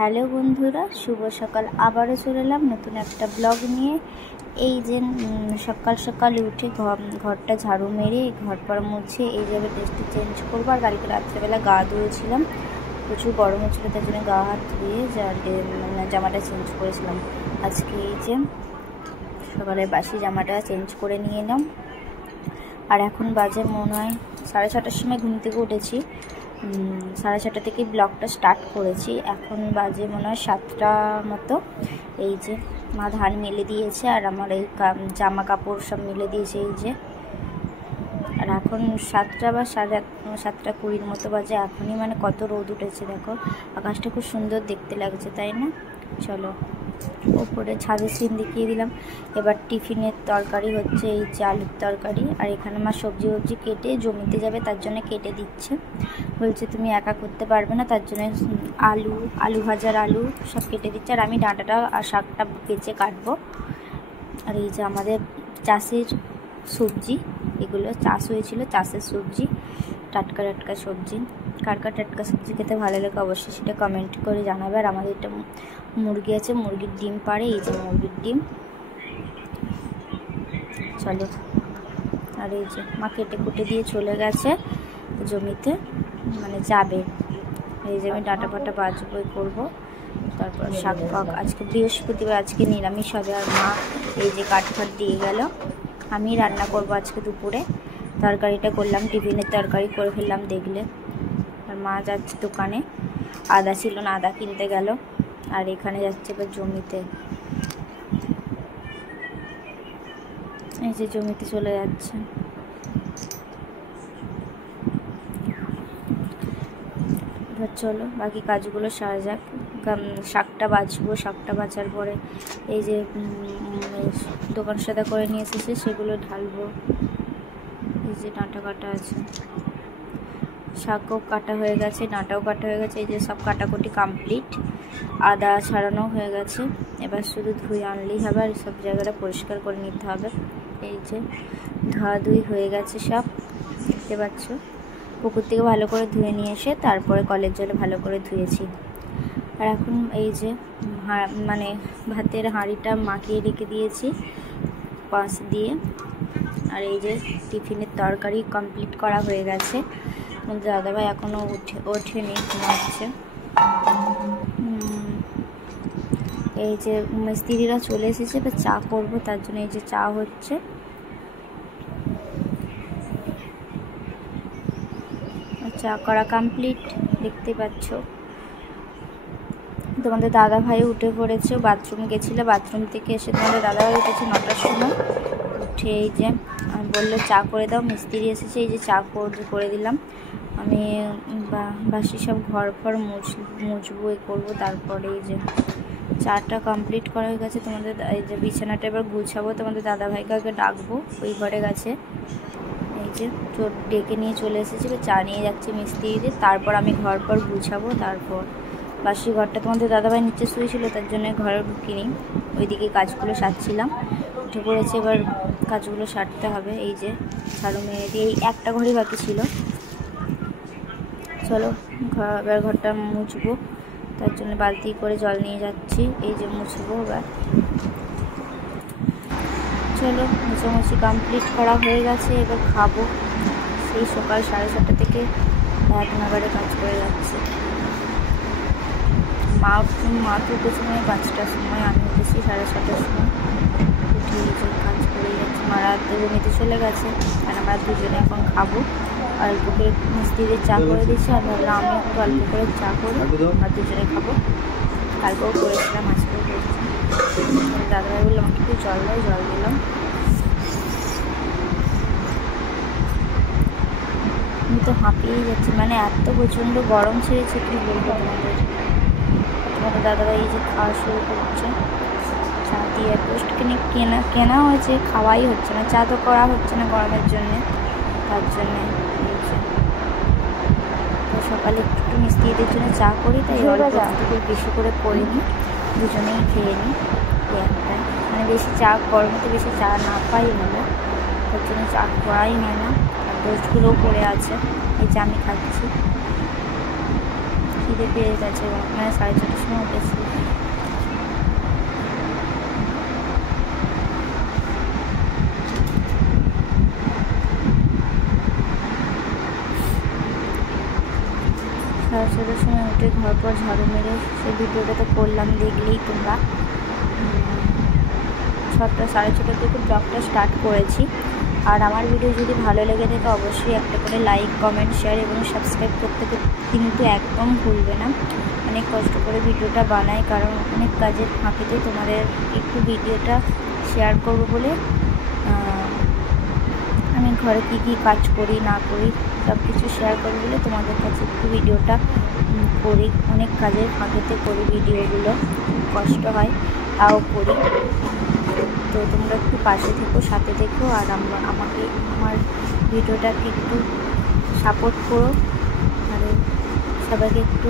Hello বন্ধুরা, শুভ সকাল। আবারও চলে এলাম নতুন একটা ব্লগ নিয়ে। এই যে সকাল সকাল উঠে ঘরটা ঝাড়ু মেরে ঘর পর মুছে এই জায়গায় ড্রেসটা চেঞ্জ করবো। আর কালকে রাত্রেবেলা গা ধুয়েছিলাম, প্রচুর গরম হচ্ছিল, তার জন্য গা হাত ধুয়ে জামাটা চেঞ্জ করেছিলাম। আজকে এই যে সকালে বাসি জামাটা চেঞ্জ করে নিয়ে এলাম। আর এখন বাজে মনে হয় 6:30টার সময় ঘুম থেকে উঠেছি। 6:30 থেকেই ব্লগটা স্টার্ট করেছি। এখন বাজে মনে হয় 7টা মতো। এই যে মা ধান মেলে দিয়েছে আর আমার এই জামা কাপড় সব মেলে দিয়েছে। এই যে আর এখন 7টা বা 7:20 মতো বাজে। এখনই মানে কত রোদ উঠেছে, দেখো আকাশটা খুব সুন্দর দেখতে লাগছে, তাই না? চলো ওপরে ছাদের সিন দেখিয়ে দিলাম। এবার টিফিনের তরকারি হচ্ছে এই যে আলুর তরকারি। আর এখানে মা সবজি কেটে জমিতে যাবে, তার জন্য কেটে দিচ্ছে। বলছে তুমি একা করতে পারবে না, তার জন্য আলু ভাজার আলু সব কেটে দিচ্ছে। আর আমি ডাঁটাটা আর শাকটা বেছে কাটবো। আর এই যে আমাদের চাষের সবজি, এগুলো চাষ হয়েছিল, চাষের সবজি, টাটকা সবজি। কার টাটকা সবজি খেতে ভালো লাগে অবশ্যই সেটা কমেন্ট করে জানাবে। আর আমাদের এটা মুরগি আছে, মুরগির ডিম পাড়ে, এই যে মুরগির ডিম। চলো, আর এই যে মা কেটে কুটে দিয়ে চলে গেছে জমিতে, মানে যাবে। এই যে আমি ডাঁটা ফাটা বাজবো করবো, তারপর শাক পাক। আজকে বৃহস্পতিবার, আজকে নিরামিষ হবে। আর মা এই যে কাঠ দিয়ে গেল। আমি রান্না করব আজকে দুপুরে। তরকারিটা করলাম, টিফিনের তরকারি করে ফেললাম দেখলে। আর মা যাচ্ছে দোকানে, আদা ছিল না, আদা কিনতে গেল। আর এখানে যাচ্ছে এবার জমিতে, এই যে জমিতে চলে যাচ্ছে। এবার চলো বাকি কাজগুলো সারা যাক। শাকটা বাছবো, শাকটা বাছার পরে এই যে দোকান সাদা করে নিয়ে এসেছে সেগুলো ঢালবো। এই যে ডাঁটা কাটা আছে, শাকও কাটা হয়ে গেছে, ডাঁটাও কাটা হয়ে গেছে। এই যে সব কাটাকুটি কমপ্লিট, আদা ছাড়ানো হয়ে গেছে। এবার শুধু ধুয়ে আনলেই হবে, আর সব জায়গাটা পরিষ্কার করে নিতে হবে। এই যে ধোয়াধুয়ি হয়ে গেছে সব, দেখতে পাচ্ছ। পুকুর থেকে ভালো করে ধুয়ে নিয়ে এসে তারপরে কলের জলে ভালো করে ধুয়েছি। আর এখন এই যে মানে ভাতের হাঁড়িটা মাখিয়ে রেখে দিয়েছি পাশ দিয়ে। আর এই যে টিফিনের তরকারি কমপ্লিট করা হয়ে গেছে। দাদাভাই এখনও ওঠেনি, ঘুমাচ্ছে। এই যে মিস্ত্রিরা চলে এসেছে, এবার চা করবো, তার জন্য এই যে চা হচ্ছে। চা করা কমপ্লিট, দেখতে পাচ্ছ। তোমাদের দাদাভাই উঠে পড়েছে, বাথরুমে গেছিলো, বাথরুম থেকে এসে তোমাদের দাদাভাই উঠেছে 9টার সময়। উঠে এই যে বললো চা করে দাও, মিস্ত্রি এসেছে। এই যে চা করে দিলাম। আমি বাসি সব ঘর মুছবো করবো। তারপরে এই যে চাটা কমপ্লিট করা হয়ে গেছে। তোমাদের এই যে বিছানাটা এবার গুছাবো। তোমাদের দাদাভাইকে আগে ডাকবো, ওই ঘরে গেছে। এই যে ডেকে নিয়ে চলে এসেছে, চা নিয়ে যাচ্ছে মিস্ত্রিদের। তারপর আমি ঘর গুছাবো। তারপর বাসি ঘরটা তোমাদের দাদাভাই নিচে শুয়েছিল, তার জন্য ঘরে ঢুকিনি, ওইদিকে কাজগুলো সারছিলাম। উঠে পড়েছে, এবার কাজগুলো সারতে হবে। এই যে ঝাড়ু মেরে দিয়ে এই একটা ঘরই বাকি ছিল। চলো এবার ঘরটা মুছবো, তার জন্য বালতি করে জল নিয়ে যাচ্ছি। এই যে মুছবো এবার। চলো মুছামুছি কমপ্লিট করা হয়ে গেছে, এবার খাবো। সেই সকাল 7:30 থেকে 1 নাগারে কাজ করে যাচ্ছে। মা তো উঠেছে মানে 5টার সময়, আমি উঠেছি 6:30টার সময়। উঠে যে কাজ করে যাচ্ছে। মা রাত জমিতে চলে গেছে, আর আমরা দুজনে এখন খাবো। অল্প করে মিস্ত্রিদের চা করে দিচ্ছি, আর ভাবলাম আমি একটু অল্প করে চা করে আমরা দুজনে খাবো। কালকেও করেছিলাম, আজকেও করেছিলাম। দাদাভাই বললাম আমাকে একটু জল দাও, জল দিলাম। আমি তো হাঁপিয়েই যাচ্ছি, মানে এত প্রচণ্ড গরম ছেড়েছে, কি বলবো তোমাদের। তোমাদের দাদাভাই এই যে খাওয়া শুরু করছে। চা দিয়ে টোস্ট কেনা হয়েছে, খাওয়াই হচ্ছে না। চা তো করা হচ্ছে না গরমের জন্যে, তার জন্যে সকালে একটু মিস্ত্রিদের জন্য চা করি, তাই অল্প একটু বেশি করে করে নিই, দুজনেই খেয়ে নিই। একটাই মানে বেশি চা, গরমেতে বেশি চা না পাই ভালো, তার জন্য চা করাই হয় না। আর টোস্টগুলোও পড়ে আছে, এই যে আমি খাচ্ছি। খিদে পেয়ে গেছে, মানে 4:30টার সময় উঠেছি। সাড়ে 6টার সময় উঠে ঘর পর ঝাড়ু মেরে সেই ভিডিওটা তো করলাম, দেখলেই তোমরা। 6:30 থেকে ব্লগটা স্টার্ট করেছি। আর আমার ভিডিও যদি ভালো লেগে থাকে অবশ্যই একটা করে লাইক, কমেন্ট, শেয়ার এবং সাবস্ক্রাইব করতে কিন্তু একদম ভুলবে না। অনেক কষ্ট করে ভিডিওটা বানাই, কারণ অনেক কাজের ফাঁকিতে তোমাদের একটু ভিডিওটা শেয়ার করব বলে। আমি ঘরে কী কী কাজ করি না করি সব কিছু শেয়ার করবো বলে তোমাদের কাছে একটু ভিডিওটা করি। অনেক কাজের ফাঁকিতে করি ভিডিওগুলো, কষ্ট হয় তাও করি। তো তোমরা একটু পাশে থেকো, সাথে থেকো, আর আমাকে আমার ভিডিওটাকে একটু সাপোর্ট করো, আর সবাইকে একটু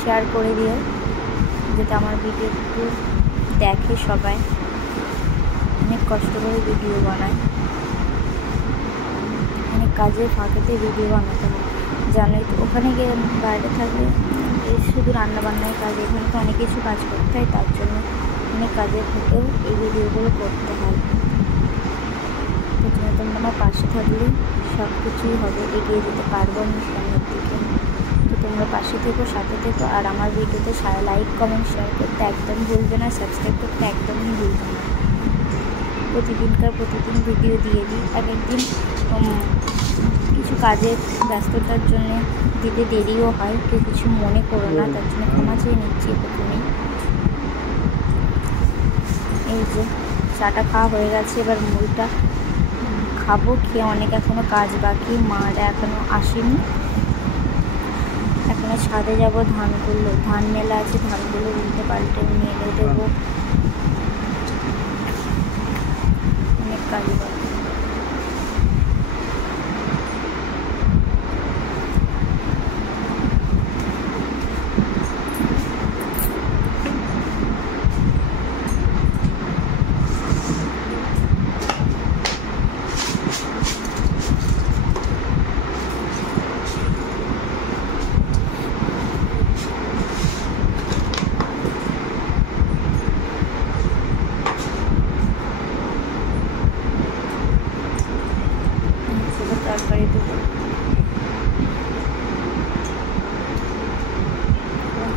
শেয়ার করে দিও, যাতে আমার ভিডিও একটু দেখে সবাই। অনেক কষ্ট করে ভিডিও বানায়, অনেক কাজের ফাঁকেতে ভিডিও বানাতে হয়, জানোই তো। ওখানে গিয়ে বাইরে থাকলে শুধু রান্নাবান্নার কাজ, এখানে তো অনেক কিছু কাজ করতে হয়, তার জন্য অনেক কাজের থেকেও এই ভিডিওগুলো করতে হয়। প্রথমে তোমরা আমার পাশে থাকলে সব কিছুই হবে, এগিয়ে যেতে পারবো আমি সামনের দিকে। তো তোমরা পাশে থেকো, সাথে থেকো, আর আমার ভিডিওতে লাইক, কমেন্ট, শেয়ার করতে একদম ভুলবে না, সাবস্ক্রাইব করতে একদমই ভুলবে না। প্রতিদিন ভিডিও দিয়ে দিই। একদিন কিছু কাজের ব্যস্ততার জন্য দিতে দেরিও হয়, কেউ কিছু মনে করো না, তার জন্য ক্ষমা চেয়ে নিচ্ছি প্রথমেই। এই যে চাটা খাওয়া হয়ে গেছে, এবার মুড়িটা খাবো। খেয়ে অনেক এখনও কাজ বাকি, মারা এখনও আসেনি। এখনও ছাদে যাব, ধান মেলা আছে, ধানগুলো উল্টে পাল্টে মেলে দেবো, অনেক কাজ বাকি। তরকারি দেবো,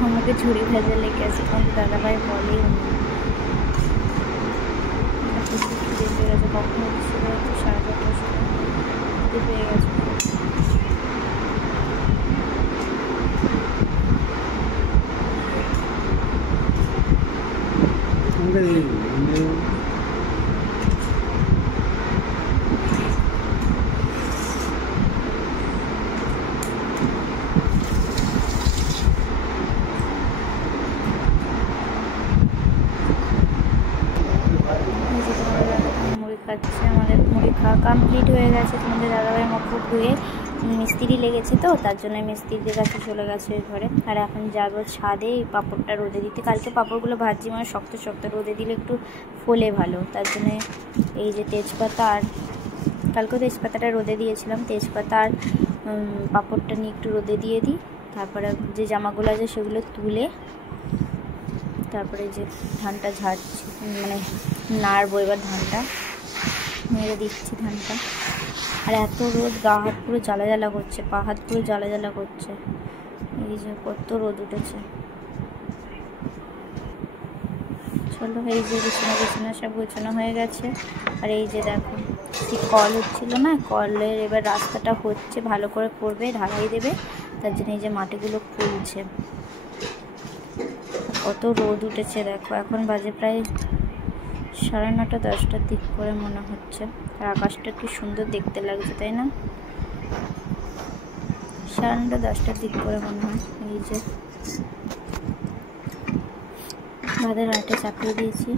আমাকে ঝুড়ি ভেজা লেগে আছে, কিন্তু দাদাভাই বলেই খিদে পেয়ে গেছে। কখন হচ্ছে 4:30টার সময় খিদে পেয়ে গেছে। মুড়ি খাচ্ছে, আমাদের মুড়ি খাওয়া কমপ্লিট হয়ে গেছে। তোমাদের দাদাভাই মুখ ধুয়ে মিস্ত্রি লেগেছে, তো তার জন্য মিস্ত্রিদের কাছে চলে গেছে ঘরে। আর এখন যাবো ছাদে এই পাঁপড়টা রোদে দিতে। কালকে পাঁপড়গুলো ভাজি, মানে শক্ত শক্ত, রোদে দিলে একটু ফোলে ভালো, তার জন্য এই যে তেজপাতা, আর কালকেও তেজপাতাটা রোদে দিয়েছিলাম, তেজপাতা আর পাঁপড়টা নিয়ে একটু রোদে দিয়ে দিই। তারপরে যে জামাগুলো আছে সেগুলো তুলে তারপরে যে ধানটা ঝাড়ছি, মানে নাড়বো এবার ধানটা, মেরে দিচ্ছি ধানটা। আর এত রোদ, গা হাত পুরো জ্বালা জ্বালা করছে, পা হাত পুরো জ্বালা জ্বালা করছে। এই যে কত রোদ উঠেছে। চলো, এই যে বিছানা সব গোছানো হয়ে গেছে। আর এই যে দেখো, কল হচ্ছিল না, কলের এবার রাস্তাটা হচ্ছে, ভালো করে করবে, ঢালাই দেবে, তার জন্য এই যে মাটিগুলো খুলছে। কত রোদ উঠেছে দেখো, এখন বাজে প্রায় 9:30 10টার দিক করে মনে হচ্ছে। আর আকাশটা কি সুন্দর দেখতে লাগছে, তাই না? 9:30 10টার দিক করে মনে হয়। এই যে ভাতের আটা চাপিয়ে দিয়েছি,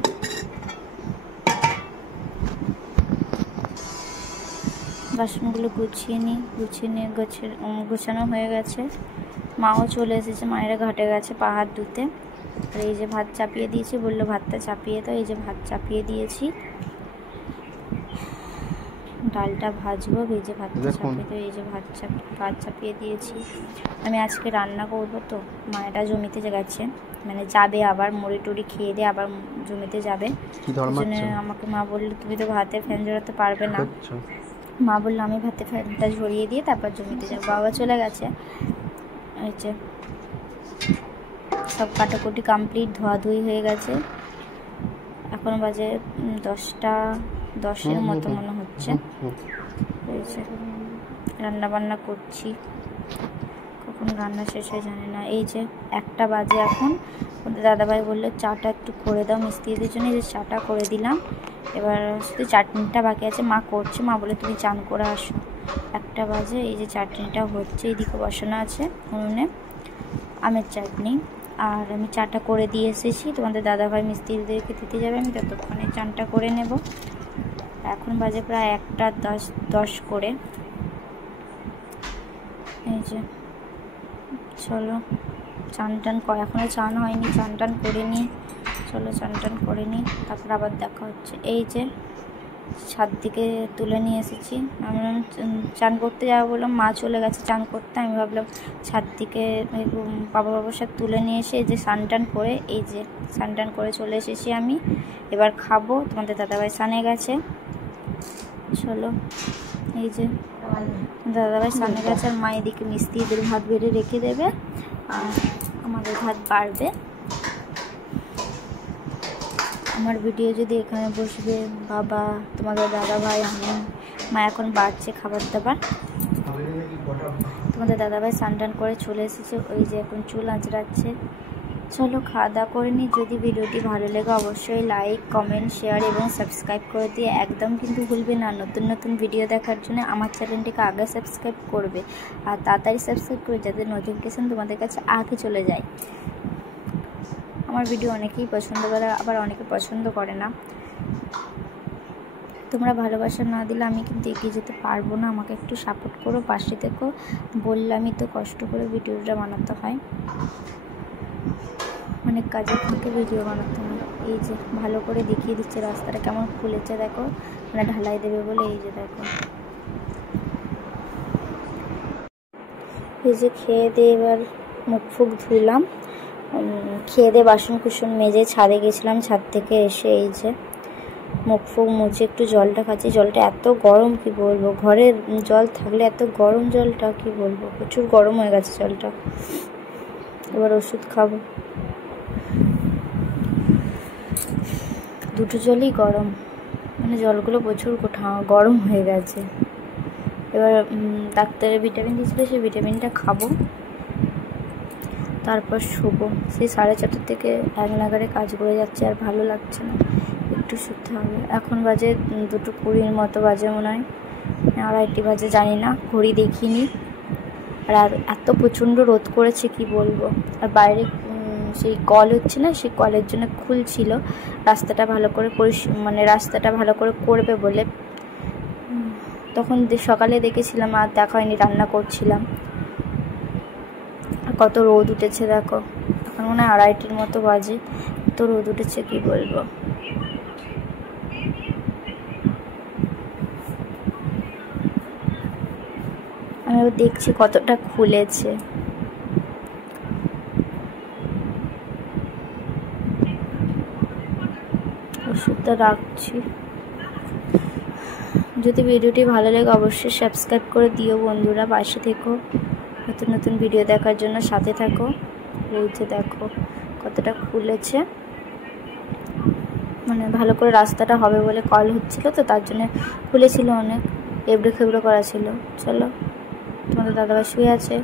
বাসনগুলো গুছিয়ে নিই, গোছানো হয়ে গেছে। মাও চলে এসেছে, মায়েরা ঘাটে গেছে পা হাত ধুতে। আর এই যে ভাত চাপিয়ে দিয়েছি, বললো ভাতটা চাপিয়ে দাও, এই যে ভাত চাপিয়ে দিয়েছি। ডালটা ভাজবো, ভেজে ভাতটা চাপিয়ে দেবো। এই যে ভাত চাপিয়ে দিয়েছি। আমি আজকে রান্না করবো, তো মায়েরা জমিতে গেছে, মানে যাবে আবার, মুড়ি টুড়ি খেয়ে দিয়ে আবার জমিতে যাবে। আমাকে মা বললো তুমি তো ভাতে ফ্যান ঝরাতে পারবে না। মা বললো আমি ভাতে ফ্যানটা ঝরিয়ে দিয়ে তারপর জমিতে যাবো। বাবা চলে গেছে। এই যে সব কাটাকুটি কমপ্লিট, ধোয়াধুয়ি হয়ে গেছে। এখন বাজে 10টা 10-এর মতো মনে হচ্ছে। রান্না বান্না করছি, কখন রান্না শেষ হয়ে জানি না। এই যে 1টা বাজে এখন। দাদাভাই বললো চাটা একটু করে দাও মিস্ত্রিদের জন্য। এই যে চাটা করে দিলাম। এবার শুধু চাটনিটা বাকি আছে, মা করছে। মা বলে তুমি চান করে আসো। 1টা বাজে। এই যে চাটনিটা হচ্ছে, এইদিকে বসানো আছে উনুনে আমের চাটনি। আর আমি চাটা করে দিয়ে এসেছি। তোমাদের দাদাভাই মিস্ত্রিদেরকে দিতে যাবে, আমি ততক্ষণে চানটা করে নেব। এখন বাজে প্রায় 1টা 10 করে। এই যে চলো চান টান এখনও চান হয়নি, চান টান করে নিই। চলো চান টান করে নিই, তারপর আবার দেখা হচ্ছে। এই যে ছাদ দিকে তুলে নিয়ে এসেছি। আমি চান করতে যাবো বললাম, মা চলে গেছে চান করতে। আমি ভাবলাম ছাদ দিকে বাবার সাথে তুলে নিয়ে এসে এই যে স্নান করে, এই যে স্নান করে চলে এসেছি আমি। এবার খাবো। তোমাদের দাদাভাই স্নানে গেছে। চলো এই যে দাদাভাই স্নানে গেছে, আর মা এদিকে মিস্ত্রিদের ভাত বেড়ে রেখে দেবে, আর আমাদের ভাত বাড়বে। আমার ভিডিও যদি এখানে বসবে বাবা, তোমাদের দাদাভাই, আমি, মা এখন বাড়ছে খাবার দাবার। তোমাদের দাদাভাই স্নান করে চলে এসেছে। ওই যে এখন চুল আঁচড়াচ্ছে। চলো খাওয়া দাওয়া করে নিই। যদি ভিডিওটি ভালো লাগে অবশ্যই লাইক, কমেন্ট, শেয়ার এবং সাবস্ক্রাইব করে দিয়ে একদম কিন্তু ভুলবে না। নতুন নতুন ভিডিও দেখার জন্য আমার চ্যানেলটিকে আগে সাবস্ক্রাইব করবে, আর তাড়াতাড়ি সাবস্ক্রাইব করে যাতে নোটিফিকেশান তোমাদের কাছে আগে চলে যায়। আমার ভিডিও অনেকেই পছন্দ করে, আবার অনেকে পছন্দ করে না। তোমরা ভালোবাসা না দিলে আমি কিন্তু এগিয়ে যেতে পারবো না। আমাকে একটু সাপোর্ট করো, পাশে থেকো। বললামই তো কষ্ট করে ভিডিওটা বানাতে হয়, অনেক কাজের ফাঁকে ভিডিও বানাতে হয়। এই যে ভালো করে দেখিয়ে দিচ্ছে রাস্তাটা কেমন খুলেছে দেখো, মানে ঢালাই দেবে বলে। এই যে দেখো, এই যে খেয়ে দিয়ে এবার মুখ ফুক ধুলাম। খেয়ে দিয়ে বাসন কুসন মেজে ছাদে গেছিলাম। ছাদ থেকে এসে এই যে মুখ ফুক মুছে একটু জলটা খাচ্ছি। জলটা এত গরম কি বলবো, ঘরের জল থাকলে এত গরম জলটা কি বলবো, প্রচুর গরম হয়ে গেছে জলটা। এবার ওষুধ খাবো। দুটো জলই গরম, মানে জলগুলো প্রচুর গরম হয়ে গেছে। এবার ডাক্তারের ভিটামিন দিয়েছিল, সেই ভিটামিনটা খাবো, তারপর শুবো। সেই 4:30 থেকে 1 নাগারে কাজ করে যাচ্ছে, আর ভালো লাগছে না, একটু শুতে হবে। এখন বাজে 2:20 মতো বাজে মনে হয়, 2:30 বাজে জানি না, ঘড়ি দেখিনি। আর এত প্রচণ্ড রোদ করেছে কি বলবো। আর বাইরে সেই কল হচ্ছে না, সেই কলের জন্য খুলছিল রাস্তাটা ভালো করে মানে রাস্তাটা ভালো করে করবে বলে। তখন সকালে দেখেছিলাম, আর দেখা হয়নি, রান্না করছিলাম। আর কত রোদ উঠেছে দেখো, এখন মনে হয় 2:30 মতো বাজে, তো রোদ উঠেছে কি বলবো। আমি দেখছি কতটা খুলেছে। ওষুধটা রাখছি। যদি ভিডিওটি ভালো লাগে অবশ্যই সাবস্ক্রাইব করে দিও বন্ধুরা, পাশে থেকো, নতুন নতুন ভিডিও দেখার জন্য সাথে থাকো। এই যে দেখো কতটা খুলেছে, মানে ভালো করে রাস্তাটা হবে বলে কল হচ্ছিল, তো তার জন্য খুলেছিল, অনেক এবড়ো খেবড়ো করা ছিল। চলো, তোমাদের দাদাভাই শুয়ে আছে।